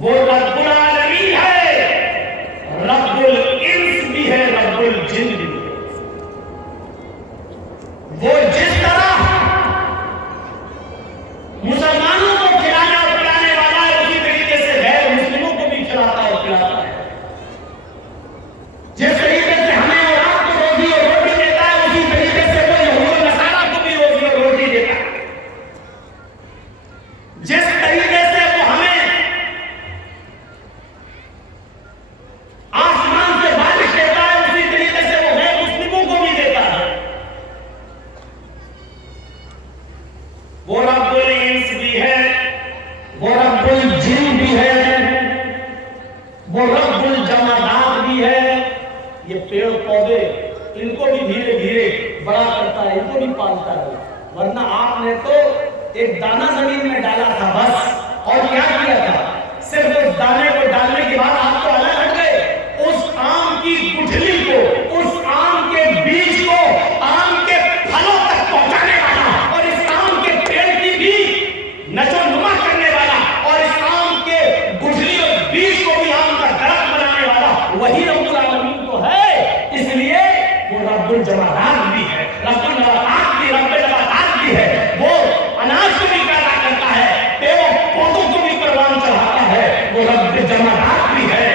وہ رب العالمین ہے، رب الانس بھی ہے، رب الجن بھی ہے۔ وہ جس طرح مسلمانوں کو کھلانے اور پلانے والا ہے، اسی طریقے سے غیر مسلموں کو بھی کھلاتا اور پلاتا ہے۔ جس طریقے سے ہمیں اور آپ کو روزی اور روٹی دیتا ہے، اسی طریقے سے وہ یہود و نصارہ کو بھی روزی اور روٹی دیتا ہے۔ جس طریقے سے وہ ہمیں آسمان سے بارش دیتا ہے، اسی طریقے سے وہ غیر مسلموں کو بھی دیتا ہے۔ وہ رب الانس بھی ہے، وہ رب الجن بھی ہے، وہ رب الجمادات بھی ہے۔ یہ پیڑ پودے، ان کو بھی دھیرے دھیرے بڑا کرتا ہے، ان کو بھی پالتا ہے۔ ورنہ آپ نے تو ایک دانہ زمین میں ڈالا تھا بس، اور کیا کیا تھا؟ صرف اس دانے کو ڈالنے کے بعد آپ تو الگ ہٹ گئے۔ اس آم کی گٹھلی کو، اس آم کے بیج کو آم کے پھلوں تک پہنچانے والا، اور اس آم کے پیڑ کی بھی نشو نما کرنے والا، اور اس آم کے گٹھلی اور بیج کو بھی آم کا درخت بنانے والا وہی رب العالمین تو ہے۔ اس لیے وہ رب الجمادات بھی ہے، رب النباتات بھی، رب النباتات بھی ہے۔ وہ اناج کو بھی پیدا کرتا ہے، پیڑوں پودوں کو بھی پروان چڑھاتا ہے، وہ رب الجمادات بھی ہے۔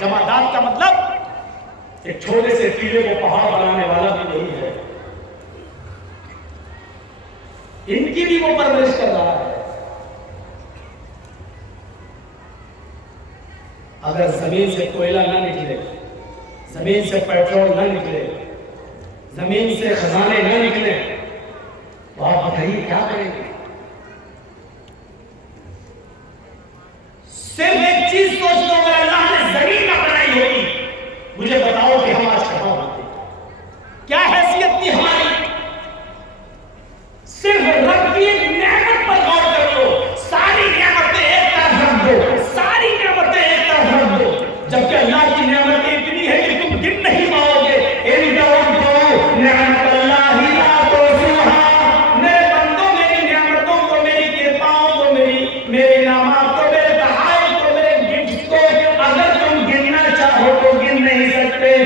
جمادات کا مطلب ایک چھوٹے سے ٹیلے کو پہاڑ بنانے والا بھی وہی ہے۔ ان کی بھی وہ پرورش کر رہا ہے۔ اگر زمین سے کوئلہ نہ نکلے، زمین سے پیٹرول نہ نکلے، زمین سے خزانے نہ نکلے، تو آپ بتائیے کیا کریں گے؟ صرف ایک چیز سوچ لو، اگر اللہ نے زمین نہ بنائی ہوگی، مجھے بتاؤ کہ ہم آج کہاں ہوتے؟ کیا حیثیت تھی ہماری؟ صرف رب کی ایک نعمت پر غور کر لو، ساری نعمتیں ایک طرف رکھ دو، ساری نعمتیں ایک طرف رکھ دو، جبکہ اللہ کی نعمتیں اتنی ہے کہ تم گن نہیں پاؤ گے۔ ان تعدوا نعمت اللہ لا تحصوها۔ میرے بندوں، میری نعمتوں کو، میری کرپاؤں کو، میرے انعامات کو، میرے تحائف کو، میرے گفٹس کو اگر تم گننا چاہو تو گن نہیں سکتے۔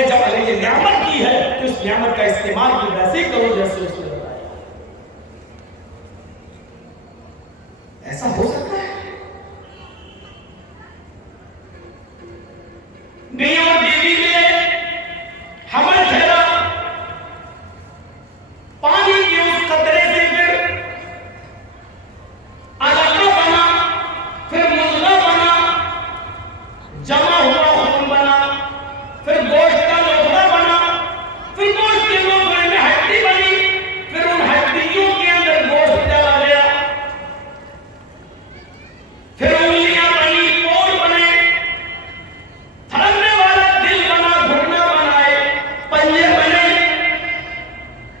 نے جب اگر یہ نعمت کی ہے تو اس نعمت کا استعمال بھی ویسے ہی کرو جیسے اس نے بتایا. ایسا ہو سکتا ہے؟ میاں اور بیوی میں حمل ٹھہرا، پانی کے اس قطرے سے پھر علقہ بنا، پھر مضغہ بنا، جمع ہوا خون بنا، پھر گوشت کا لوتھڑا بنا، پھر گوشت کے لوتھڑے میں ہڈی بنی، پھر ان ہڈیوں کے اندر گوشت ڈالا گیا، پھر انگلیاں بنی، پور بنے، دھڑکنے والا دل بنا، گھٹنا بنائے، پنجے بنے،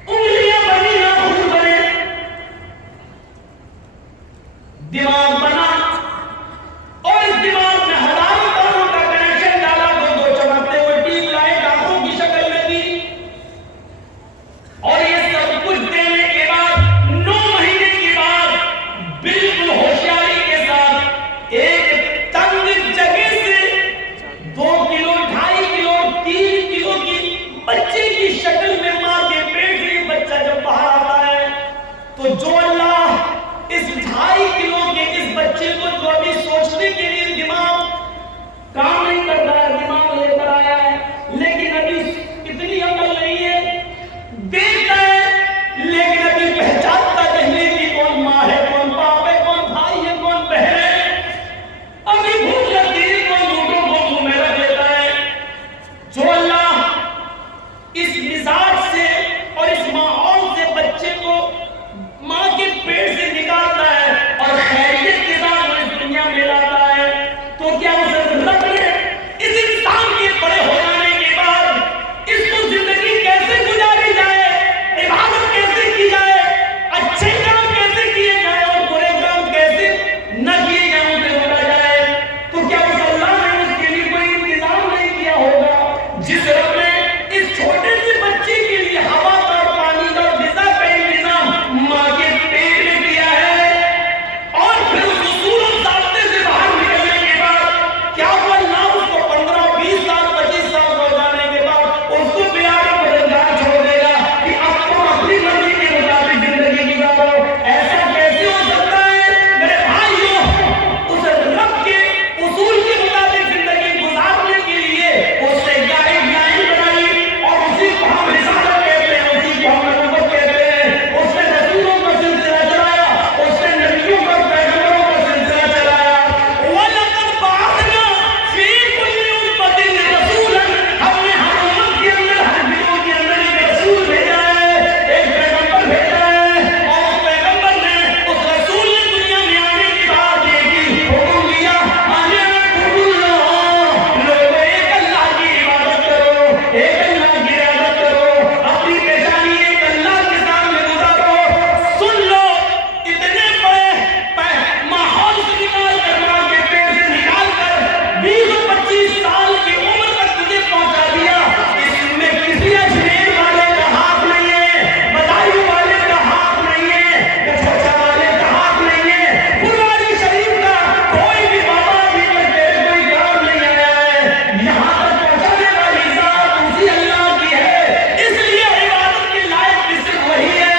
انگلیاں بنی، ناخن بنے، دماغ بنا، اور اس دماغ میں ہزاروں تاروں کا کنیکشن ڈالا، دو چمکتے ہوئے ٹیوب لائٹ آنکھوں کی شکل میں دی. اور یہ سب کچھ دینے کے بعد 9 مہینے کے بعد بالکل ہوشیاری کے ساتھ ایک تنگ جگہ سے 2 کلو، 2.5 کلو، 3 کلو کی بچے کی شکل میں ماں کے پیٹ سے بچہ جب باہر آتا ہے تو جو اللہ اس 2.5 کلو کے اس بچے کو جو ابھی سوچنے کے لیے دماغ کام نہیں کر رہا ہے، دماغ لے کر آیا ہے لیکن ابھی اتنی عقل نہیں ہے، دیکھتا ہے لیکن ابھی پہچانتا نہیں ہے کہ کون ماں ہے، کون باپ ہے، کون بھائی ہے، کون بہن ہے، ابھی بھوک لگتی ہے، کون لوٹوں کو منہ میں رکھ دیتا ہے. جو اللہ اس مزاج سے اور اس ماحول سے بچے کو ماں کے پیٹ سے نکالتا ہے اور خیریت کے ساتھ اس دنیا میں لاتا ہے، تو کیا اس رب نے اس انسان کے بڑے ہو جانے کے بعد اس کو زندگی کیسے گزاری جائے، عبادت کیسے کی جائے، اچھے کام کیسے کیے جائے اور برے کام کیسے نہ کیے جائیں اسے بولا جائے، تو کیا اس اللہ نے اس کے لیے کوئی انتظام نہیں کیا ہوگا؟ جس رب نے اس چھوٹے سے بچے کے لیے ہوا کا، پانی کا، غذا کا انتظام ماں کے پیٹ میں کیا ہے، اور پھر اس اصول و ضابطے سے باہر نکلنے کے بعد کیا وہ اللہ اس کو 15، 20 سال، 25 سال ہو جانے کے بعد اس کو پیارے بدلدار چھوڑ دے گا کہ اب تم اپنی مرضی کے مطابق زندگی گزارو؟ ایسا کیسے ہو سکتا ہے میرے بھائیوں؟ اس رب کے اصول کے مطابق زندگی گزارنے کے لیے اس نے گائیڈ لائن بنائی، اور اسی کو ہم رسالت کہتے ہیں، اسی کو ہم نبوت کہتے ہیں. اس نے رسولوں کا سلسلہ چلایا، اس نے نبیوں کا، پیغمبروں کا سلسلہ چلایا. وَلَقَدْ بَعَثْنَا فِي كُلِّ أُمَّةٍ رَسُولًا، ہم نے ہر امت کے اندر، ہر گروہ کے اندر ایک رسول بھیجا ہے، ایک پیغمبر بھیجا ہے، اور اس پیغمبر نے، اس رسول نے دنیا میں آنے کے بعد ایک ہی حکم دیا، آنے لوگوں ایک اللہ کی عبادت کرو، ایک اللہ کی عبادت کرو، اپنی پیشانی ایک اللہ کے سامنے گزارو. سن لو، اتنے بڑے ماحول سے نکال کر، ماں کے پیٹ سے نکال کر 20-25 سال کی عمر تک تجھے پہنچا دیا، اس میں کسی اجمیر والے کا ہاتھ نہیں ہے، بدایوں والے کا ہاتھ نہیں ہے، کچھوچا والے کا ہاتھ نہیں ہے، پرواری شریف کا کوئی بھی بابا ابھی تک تیرے کوئی کام نہیں آیا ہے. یہاں تک پہنچانے والی ذات اسی اللہ کی ہے، اس لیے عبادت کے لائق بھی صرف وہی ہے.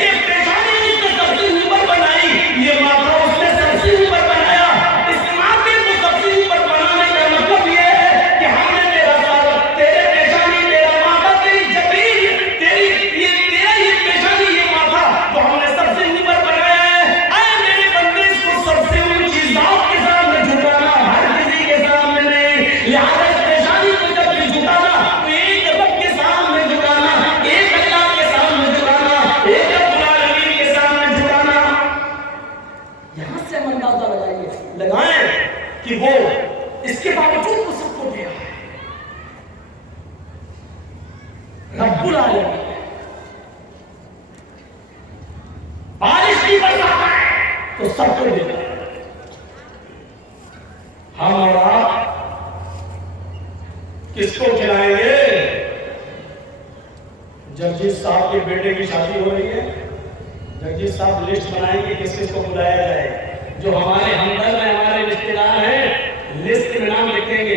یہ پیشانی اس نے سب سے اوپر بنائی، یہ ماتھا اس نے سب سے اوپر بنایا. اس ماتھے کو سب سے اوپر بنانے کا مطلب یہ ہے کہ ہم نے تیرا سر، تیرے پیشانی، تیرا ماتھا، تیری جبین، تیرا یہ پیشانی، یہ ماتھا تو ہم نے سب سے اوپر بنایا ہے. اے میرے بندے، اس کو سب سے اونچی ذات کے سامنے جھکانا، ہر کسی کے سامنے نہیں. لہٰذا اس پیشانی کو جب بھی جھکانا تو ایک رب کے سامنے جھکانا، ایک اللہ کے سامنے جھکانا، ایک رب العالمین کے سامنے جھکانا. یہاں سے ہم اندازہ لگائیں کہ وہ اس کے باوجود وہ سب کو دے رہا ہے. رب العالمین بارش کی برساتا ہے تو سب کو دیتا ہے. ہم اور آپ کس کو کھلائیں گے؟ جگجیت صاحب کے بیٹے کی شادی ہو رہی ہے، جگجیت صاحب لسٹ بنائیں گے کس کس کو بلایا جائے. جو ہمارے ہمدرد ہیں، ہمارے رشتے دار ہیں، لسٹ میں نام لکھیں گے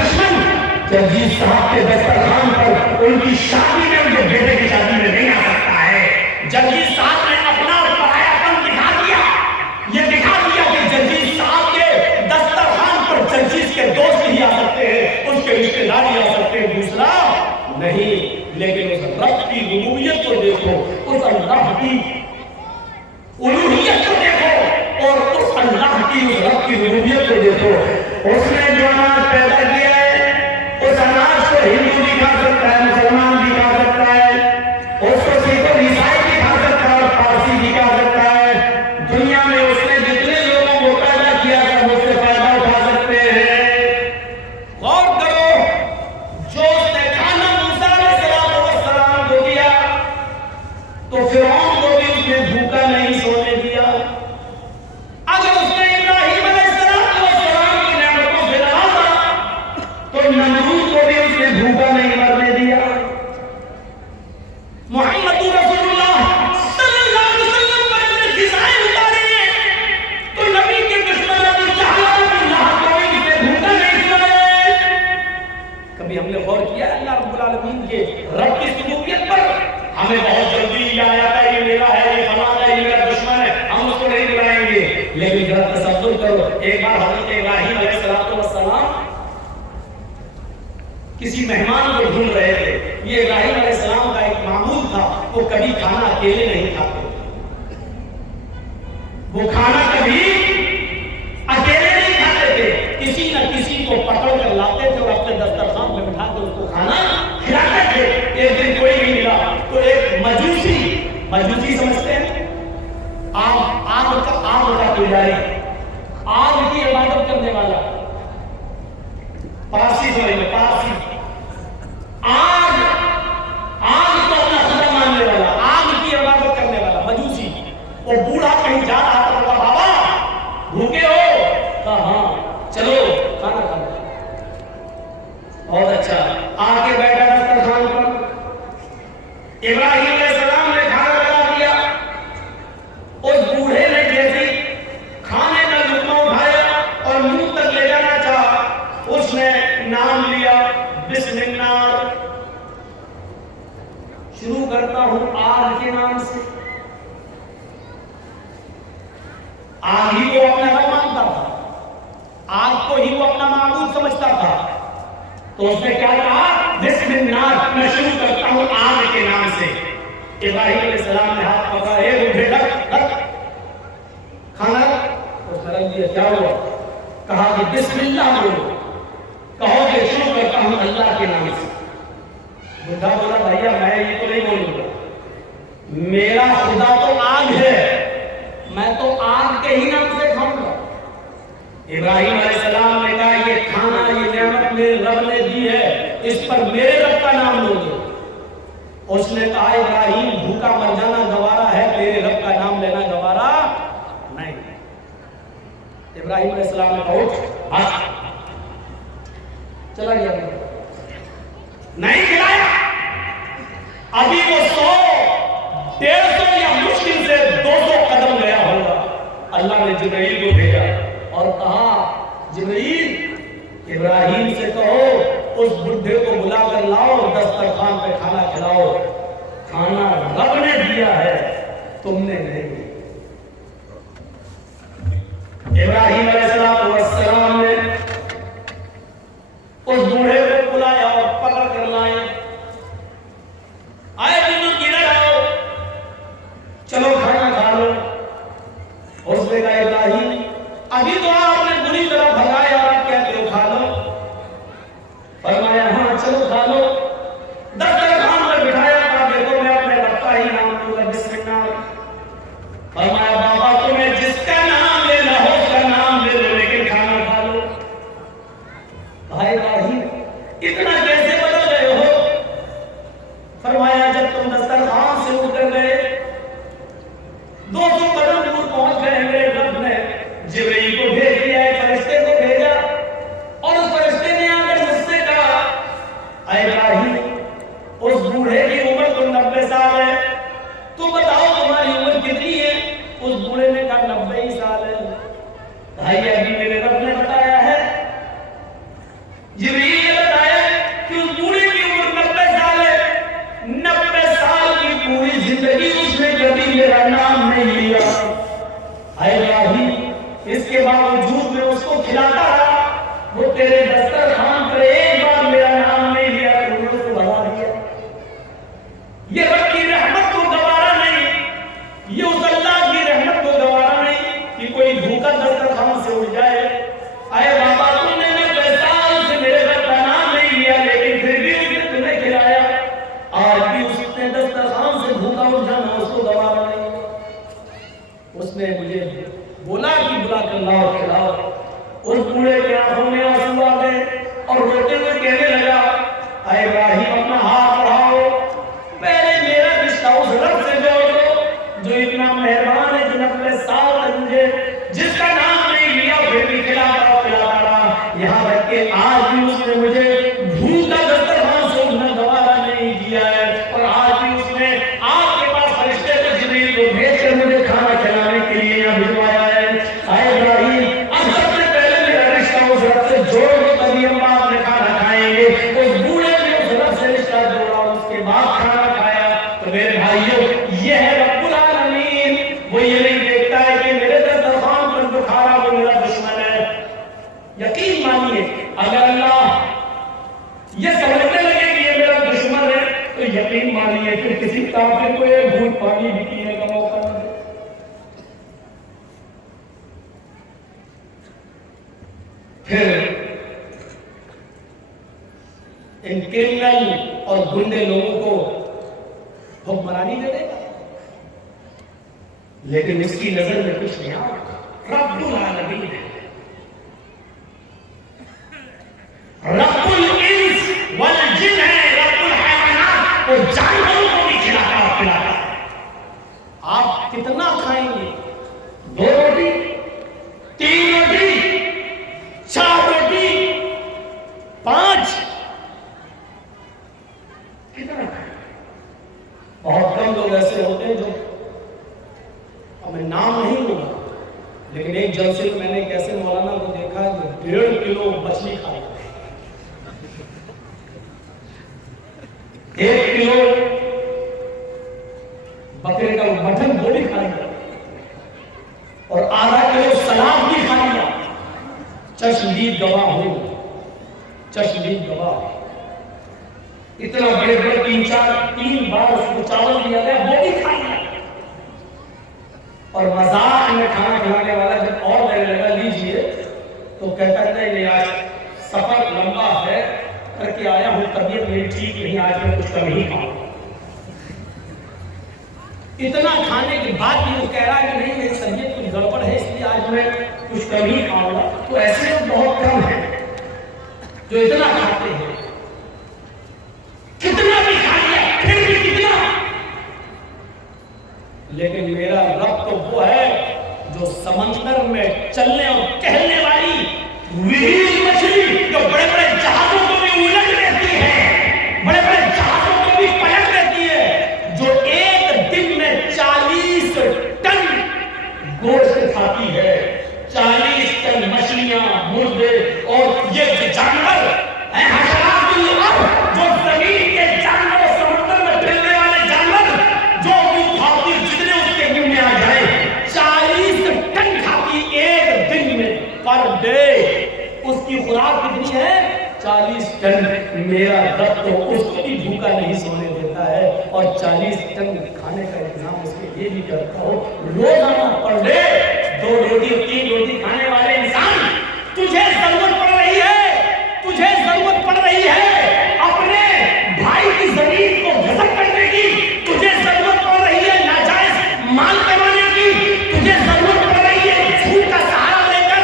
دشمن جرجیت صاحب کے دسترخوان پر ان کی شادی میں, ان کے بیٹے کی شادی میں نہیں آ سکتا ہے. جرجیت صاحب نے اپنا اور پرایا پن دکھا دیا. یہ دکھا دیا کہ جرجیت صاحب کے دسترخوان پر جرجیت کے دوست ہی آ سکتے ہیں, اس کے رشتے دار ہی آ سکتے ہیں, دوسرا نہیں. لیکن اس رب کی ربوبیت کو دیکھو, اس اللہ کی الوہیت کو دیکھو, اور اس اللہ کی, اس رب کی ربوبیت کو دیکھو. اس نے جو اناج پیدا کیا ہے اس اناج کو ہندو بھی کھا سکتا ہے, مسلمان بھی کھا سکتا ہے, اس کو سکھ اور عیسائی بھی کھا سکتا ہے, اور پارسی بھی کھا سکتا ہے. دنیا میں اس نے جتنے لوگوں کو پیدا کیا ہے وہ اس سے فائدہ اٹھا سکتے ہیں. غور کرو, جو اس نے کھانا موسیٰ علیہ السلام کو دیا تو فرعون کو بھی اس نے بھوکا نہیں سونے دیا. اگر اس نے ابراہیم علیہ السلام کی نعمتوں سے نوازا تو نمرود کو بھی اس نے بھوکا نہیں مرنے دیا. محمد رسول اللہ صلی اللہ علیہ وسلم پر اپنے خزائن اتارے تو نبی کے دشمن ابو جہل اللہ کو بھی اس نے بھوکا نہیں سنائے. کبھی ہم نے غور کیا اللہ رب العالمین کے رب کی ربوبیت پر؟ ہمیں بہت جلدی یہ آیا تھا یہ میرا ہے, یہ فلاں ہے, یہ میرا دشمن ہے, ہم اس کو نہیں بلائیں گے. لیکن ذرا تصور کرو, ایک بار حضرت ابراہیم علیہ السلام کسی مہمان کو ڈھونڈ رہے تھے. یہ ابراہیم علیہ السلام کا ایک معمول تھا, وہ کبھی کھانا اکیلے نہیں کھاتے, وہ کھانا کبھی اکیلے نہیں کھاتے تھے, کسی نہ کسی کو پکڑ کر لاتے تھے اور اپنے دسترخوان میں بٹھا کے اس کو کھانا کھلاتے تھے. ایک دن کوئی نہیں ملا تو ایک مجوسی سمجھتے ہیں, آگ کا پجاری, آگ کی عبادت کرنے والا, پارسی سمجھ میں, پارسی آگ کو اپنا خدا ماننے والا, آگ کی عبادت کرنے والا مجوسی. وہ بوڑھا کہیں جا رہا تھا, کہا بابا بھوکے ہو؟ کہا ہاں, چلو کھانا کھانا. بہت اچھا, آ کے بیٹھا دسترخوان پر. ابراہیم علیہ السلام نے کھانا لگا دیا. اس بوڑھے نے جیسے کھانے کا لقمہ اٹھایا اور منہ تک لے جانا چاہا, اس نے نام لیا بسم اللہ, شروع کرتا ہوں آگ کے نام سے. آگ ہی کو اپنا رب مانتا تھا, آگ کو ہی وہ اپنا معبود سمجھتا تھا. تو اس نے کیا کہا, بسم اللہ, میں شروع کرتا ہوں آگ کے نام سے. ابراہیم علیہ السلام نے ہاتھ پکڑا, اے بوڑھے رکھ کھانا. اس نے رکھ دیا. کیا ہوا؟ کہا کہ بسم اللہ بولو, کہو کہ شروع کرتا ہوں اللہ کے نام سے. بوڑھا بولا بھیا میں یہ تو نہیں بولوں گا, میرا خدا تو آگ ہے, میں تو آگ کے ہی نام سے کھاؤں گا. ابراہیم علیہ السلام نے کہا یہ کھانا, یہ نعمت میرے رب نے دی ہے, اس پر میرے رب کا نام لو گے. اس نے کہا ابراہیم بھوکا مر جانا گوارا ہے, تیرے رب کا نام لینا گوارا نہیں. ابراہیم علیہ السلام نے کہا چلا گیا, نہیں کھلایا. ابھی وہ 100 150 یا مشکل سے 200 قدم گیا ہوگا, اللہ نے جبرائیل کو بھیجا اور کہا جبرائیل ابراہیم سے کہو اس بڈھے کو بلا کر لاؤ, دسترخوان پہ کھانا کھلاؤ. کھانا رب نے دیا ہے, تم نے نہیں. ابراہیم علیہ السلام نے اس بوڑھے کو بلایا اور پکڑ کر لائے. آئے بزرگ ادھر آؤ, چلو کھانا کھا لو. اس نے کہا ابراہیم ابھی تو آپ نے بری طرح بھگایا اور آپ کہتے ہو کھا لو. فرمایا ہاں چلو کھا لو. دسترخوان پر بٹھایا, کہا دیکھو میں اپنے رب کا ہی نام لوں گا, بسم اللہ. فرمایا بابا تمہیں جس کا نام لینا ہو اس کا نام لے لو, لیکن کھانا کھا لو. کہا ابراہیم اتنا کیسے بدل گئے ہو؟ فرمایا جب تم دسترخوان سے اٹھ کر گئے 200 قدم دور پہنچ گئے, میرے رب نے جبرائیل کو بھیج دیا ابراہیم اس کے باوجود میں اس کو کھلاتا رہا، وہ تیرے دسترخوان پر ایک بار میرا نام نہیں لیا تو نے اس کو بھگا دیا۔ یہ رب کی رحمت کو گوارا نہیں، یہ اس اللہ کی رحمت کو گوارا نہیں کہ کوئی بھوکا دسترخوان سے اٹھ جائے۔ اے بابا تم نے 90 سال سے میرے گھر کا نام نہیں لیا لیکن پھر بھی اس نے تمہیں کھلایا، آج بھی اس نے دسترخوان سے بھوکا اٹھ جانا اس کو گوارا نہیں۔ اس نے مجھے بولا کہ بلا کر لاؤ کھلاؤ۔ اس بوڑھے کی آنکھوں میں آنسو آ گئے اور روتے ہوئے کہنے لگا اے ابراہیم اپنا ہاتھ بڑھاؤ، پہلے میرا رشتہ اس رب سے جوڑ دو جو اتنا مہربان ہے، جو 90 سال تک مجھے جس کا نام نہیں لیا پھر بھی کھلاتا رہا، یہاں تک کہ آج بھی اس نے مجھے بھوکا دسترخوان سے اٹھنا گوارا نہیں کیا ہے، اور آج بھی اس نے آپ کے پاس فرشتے کو جبریل کو بھیج کر مجھے کھانا کھلانے کے لیے یہاں بھجوایا ہے۔ اے ابراہیم اب سب سے پہلے میرا رشتہ اس رب سے جوڑ دو تبھی ہم آپ نے کھانا کھائیں گے۔ اس بوڑھے نے اس رب سے رشتہ جوڑا، اس کے بعد کھانا کھایا۔ تو میرے بھائیوں یہ ہے رب العالمین، وہ یہ نہیں دیکھتا ہے کہ میرے دسترخوان پر جو کھا رہا وہ میرا دشمن ہے۔ یقین مانیے اگر اللہ یہ سمجھنے لگے کہ یہ میرا دشمن ہے تو یقین مانیے پھر کسی کافر کو ایک گھونٹ پانی بھی پینے کا موقع نہ دے۔ پھر ان کرمنل اور گنڈے لوگوں کو حکمرانی دے دے گا، لیکن اس کی نظر میں کچھ نہیں آتا۔ رب العالمین ہے، رب الانس والجن ہے، رب الحیوانات اور جانوروں کو بھی کھلاتا اور پلاتا۔ آپ کتنا کھائیں گے؟ 2 روٹی، 3 روٹی، 4 روٹی، 5؟ کتنا کھائیں؟ بہت کم لوگ ایسے ہوتے ہیں جو ہمیں نام نہیں ہوگا، لیکن ایک جلسے میں نے ایک ایسے مولانا کو دیکھا جو 1.5 کلو مچھلی کھا رہا ہے، 1 کلو بکرے کا مٹن وہ بھی کھا لیا اور آدھا کلو سلاد بھی کھا لیا۔ چشمدید گواہ ہوں، چشمدید گواہ، اتنا بڑے بڑے 3 بار اس کو چاول دیا گیا وہ بھی کھا لیا۔ اور مذاق میں کھانا کھلانے والا جب اور میرے لگا لیجئے تو کہتا ہے نہیں آج سفر لمبا ہے کر کے آیا ہوں، طبیعت میری ٹھیک نہیں، آج میں کچھ کم ہی کھاؤں۔ اتنا کھانے کے بعد بھی وہ کہہ رہا ہے کہ نہیں میری طبیعت کچھ گڑبڑ ہے اس لیے آج میں کچھ کم ہی کھاؤں گا۔ تو ایسے لوگ بہت کم ہیں جو اتنا کھاتے ہیں، کتنا بھی کھا لیا پھر بھی کتنا۔ لیکن میرا رب تو وہ ہے جو سمندر میں چلنے اور ٹہلنے والی وہی مچھلی جو بڑے بڑے جہازوں کو بھی الٹ لیتی ہے، بڑے بڑے جہازوں کو بھی پلٹ لیتی ہے، جو ایک دن میں 40 ٹن گوشت کھاتی ہے، 40 ٹن مچھلیاں، مردے اور یہ جانور ہیں حشرات الارض، جو زمین کے جانور اور سمندر میں پھرنے والے جانور جو بھی کھاتی جتنے اس کے منہ میں آ جائے 40 ٹن کھاتی ایک دن میں پر ڈے۔ اس کی خوراک کتنی ہے؟ 40 ٹن۔ میرا رب تو اس کو بھی بھوکا نہیں سونے دیتا ہے اور 40 ٹن کھانے کا انتظام اس کے لیے بھی کرتا ہو روزانہ پر ڈے۔ 2 روٹی اور 3 روٹی کھانے والے انسان، تجھے ضرورت پڑ رہی ہے، تجھے ضرورت پڑ رہی ہے اپنے بھائی کی زمین کو غصب کرنے کی، تجھے ضرورت پڑ رہی ہے ناجائز مال کمانے کی، تجھے ضرورت پڑ رہی ہے جھوٹ کا سہارا لے کر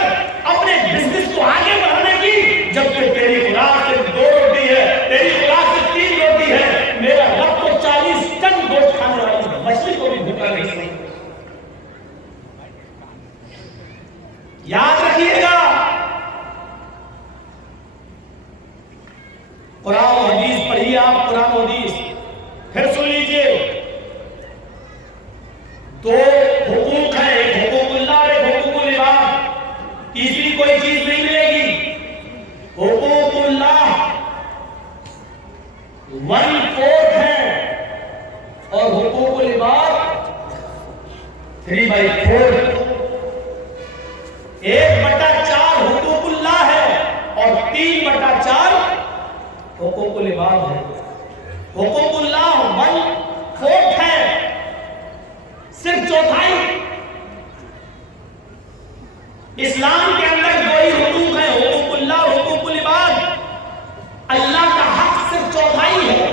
اپنے بزنس کو آگے بڑھانے کی، جبکہ تیری خوراک صرف 2 روٹی ہے، تیری خوراک صرف 3 روٹی ہے۔ میرا رب تو 40 ٹن گوشت کھانے والی مچھلی کو بھی بھوکا نہیں سمجھتا۔ یاد رکھیے گا قرآن و حدیث پڑھیے، آپ قرآن و حدیث پھر سن لیجئے۔ 2 حقوق ہیں، ایک حقوق اللہ اور ایک حقوق العباد، تیسری کوئی چیز نہیں ملے گی۔ حقوق اللہ 1/4 ہے اور حقوق العباد 3/4۔ 1/4 حقوق اللہ ہے اور 3/4 حقوق العباد ہے. حقوق اللہ 1/4 ہے، صرف چوتھائی. اسلام کے اندر 2 حقوق ہیں، حقوق اللہ اور حقوق العباد. اللہ کا حق صرف چوتھائی ہے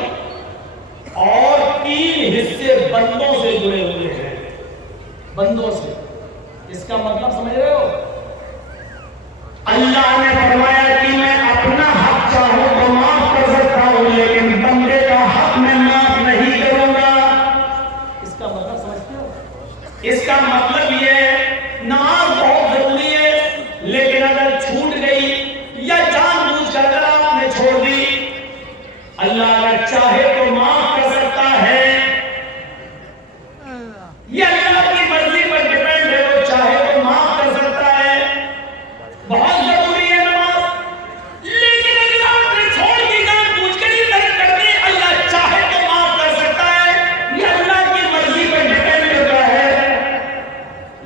اور 3 حصے بندوں سے جڑے ہوئے ہیں، بندوں سے. اس کا مطلب سمجھ رہے ہو؟ اللہ نے فرمایا کہ میں اپنا حق چاہوں تو معاف کر سکتا ہوں، لیکن بندے کا حق میں معاف نہیں کروں گا. اس کا مطلب سمجھتے ہو؟ اس کا مطلب یہ ہے نماز بہت ضروری ہے، لیکن اگر چھوٹ گئی یا جان بوجھ کر اگر آپ نے چھوڑ دی، اللہ اگر چاہے تو معاف کر سکتا ہے. یہ اللہ کی مرضی پر ڈیپینڈ ہے، وہ چاہے تو معاف کر سکتا ہے. بہت ضروری ہے نماز، لیکن اگر آپ نے چھوڑ دی جان بوجھ کر ہی ترک کر دی، اللہ چاہے تو معاف کر سکتا ہے. یہ اللہ کی مرضی پر ڈیپینڈ کرتا ہے.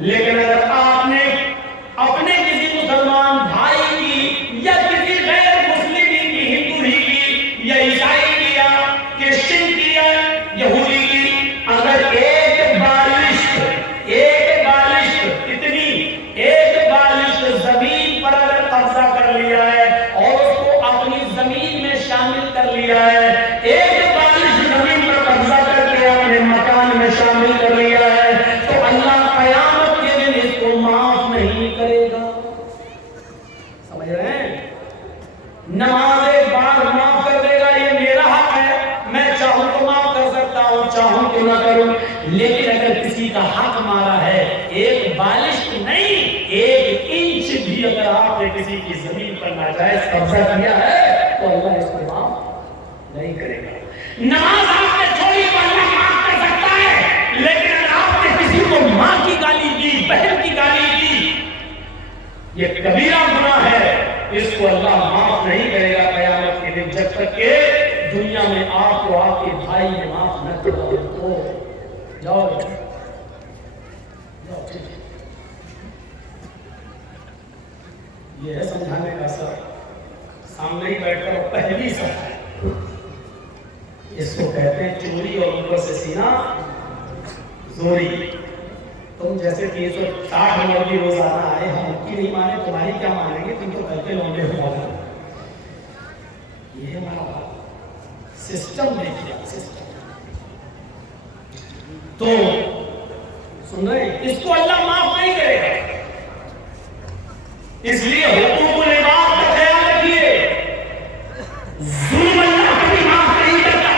لیکن اگر آپ نے اپنے کسی مسلمان بھائی کی یا کسی غیر مسلم کی، ہندو ہی کی یا عیسائی کی یا کرسچن کی یا یہودی کی، اگر ایک بالشت زمین پر اگر قبضہ کر لیا ہے اور اس کو اپنی زمین میں شامل کر لیا ہے، ایک بالشت زمین پر قبضہ کر کے اپنے مکان میں شامل کر لیا ہے، تو اللہ قیامت کے دن اس کو معاف نہیں کرے گا. سمجھ رہے ہیں؟ نماز ایک بار معاف کر دے گا، یہ میرا حق ہے، میں چاہوں تو معاف کر سکتا ہوں، چاہوں تو نہ کروں. لیکن اگر کسی کا حق مارا ہے، ایک بالشت نہیں 1 انچ بھی اگر آپ نے کسی کی زمین پر ناجائز قبضہ کیا ہے تو اللہ اس کو معاف نہیں کرے گا. نماز آپ نے چھوڑی تو اللہ معاف کر سکتا ہے، لیکن اگر آپ نے کسی کو ماں کی گالی دی، بہن کی گالی دی، یہ کبیرہ گناہ ہے، اس کو اللہ معاف نہیں کرے گا قیامت کے دن، جب تک کہ دنیا میں آپ کو آپ کے بھائی نے معاف نہ کیا ہو. جاؤ یہ ہے سمجھانے کا اثر. سامنے ہی بیٹھ کر پہلی صفحہ، اس کو کہتے ہیں چوری اور اوپر سے سینہ زوری. تم جیسے 360 نمبر کی روزانہ آئے، ہم ان کی نہیں مانے، تمہاری کیا مانیں گے؟ تم تو کہتے لونڈے ہو. یہ ہمارا سسٹم دیکھیے، سسٹم. تو سن رہے ہیں؟ اس کو اللہ معاف نہیں کرے گا. اس لیے حقوق العباد کا خیال رکھیے. ظلم اللہ کبھی معاف نہیں کرتا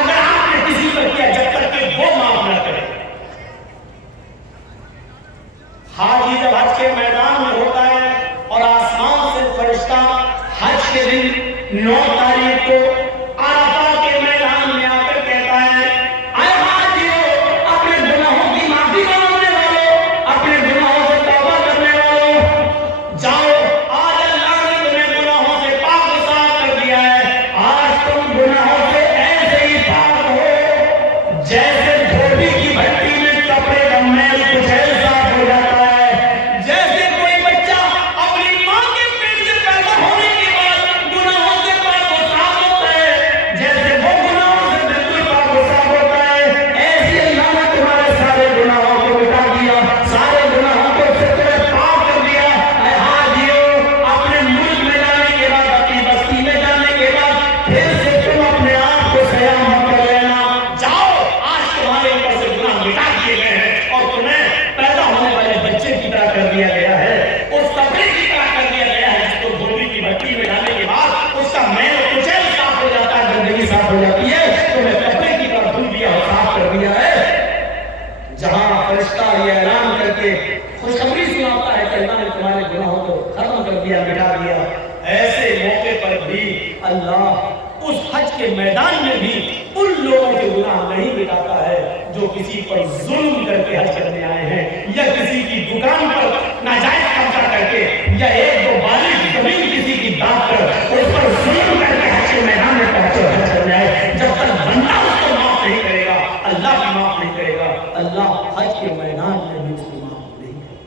اگر آپ نے کسی پر کیا، جب تک کہ وہ معاف نہ کرے. حاجی جب حج کے میدان میں ہوتا ہے اور آسمان سے فرشتہ حج کے دن 9 تاریخ کو عرفہ کے میدان میں آ کر کہتا ہے، اے حاجیوں، اپنے گناہوں کی معافی مانگنے والوں، اپنے گناہوں سے توبہ کرنے والوں، جاؤ، آج اللہ نے تمہیں گناہوں سے پاک و صاف کر دیا ہے. آج تم گناہوں سے ایسے ہی پاک ہو جیسے دھوبی کی بھٹی میں کپڑے کا میل کچیل صاف ہو جاتا ہے. جیسے کوئی بچہ اپنی ماں کے پیٹ سے پیدا ہونے کے بعد گناہوں سے پاک و صاف ہوتا ہے، جیسے وہ گناہوں سے بالکل پاک و صاف ہوتا ہے، ایسے اللہ نے تمہارے سارے گناہوں کو مٹا دیا، سارے گناہوں کو سے تمہیں پاک کر دیا. اے حاجیوں، اپنے ملک میں جانے کے بعد، اپنی بستی میں جانے کے بعد پھر سے تم اپنے آپ کو سیاہ مت کر لینا. جاؤ، آج تمہارے اوپر سے گناہ مٹا دیے گئے ہیں اور تمہیں پیدا ہونے والے بچے کی طرح کر دیا گیا ہے، اس کپڑے کی طرح کر دیا گیا ہے جس کو دھوبی کی بھٹی میں ڈالنے کے بعد اس کا میل کچیل صاف ہو جاتا ہے، گندگی صاف ہو جاتی ہے. تمہیں کپڑے کی طرح دھل دیا اور صاف کر دیا ہے. جہاں فرشتہ یہ اعلان کر کے خوشخبری سناتا ہے کہ اللہ نے تمہارے گناہوں کو ختم کر دیا، مٹا دیا، ایسے موقع پر بھی اللہ اس حج کے میدان میں بھی ان لوگوں کے گناہ نہیں مٹاتا ہے جو کسی پر ظلم کر کے حج کرنے آئے ہیں، یا کسی کی دکان پر ناجائز قبضہ کر کے، یا 1-2 بالش زمین کسی کی داغ کر اس پر ظلم کر کے حج کے میدان میں پہنچے اور حج کرنے آئے. جب تک بندہ اس کو معاف نہیں کرے گا، اللہ بھی معاف نہیں کرے گا. اللہ حج کے میدان میں بھی اس کو معاف نہیں کرے گا.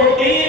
2-3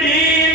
3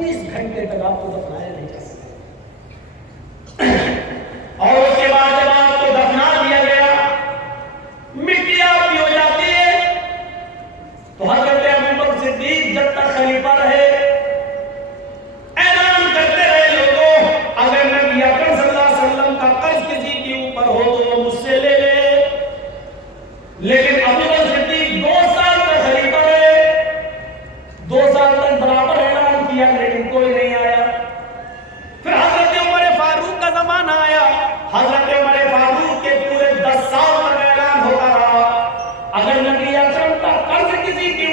32 گھنٹے تک آپ کو دفنایا نہیں جا سکتا. اور اس کے بعد جب آپ کو دفنا دیا گیا، مٹی آپ کی ہو جاتی ہے، تو حضرت ابوبکر صدیق جب تک خلیفہ رہے اعلان کرتے رہے، لوگوں اگر نبی اکرم صلی اللہ علیہ وسلم کا قرض کسی کے اوپر ہو تو وہ مجھ سے لے لے. لیکن ابوبکر صدیق 2 سال تک خلیفہ رہے، 2 سال تک برابر اعلان کیا لیکن کوئی نہیں آیا. پھر حضرت عمر فاروق کا زمانہ آیا، حضرت عمر فاروق کے پورے 10 سال تک اعلان ہوتا رہا اگر نبی اکرم کا قرض کسی کے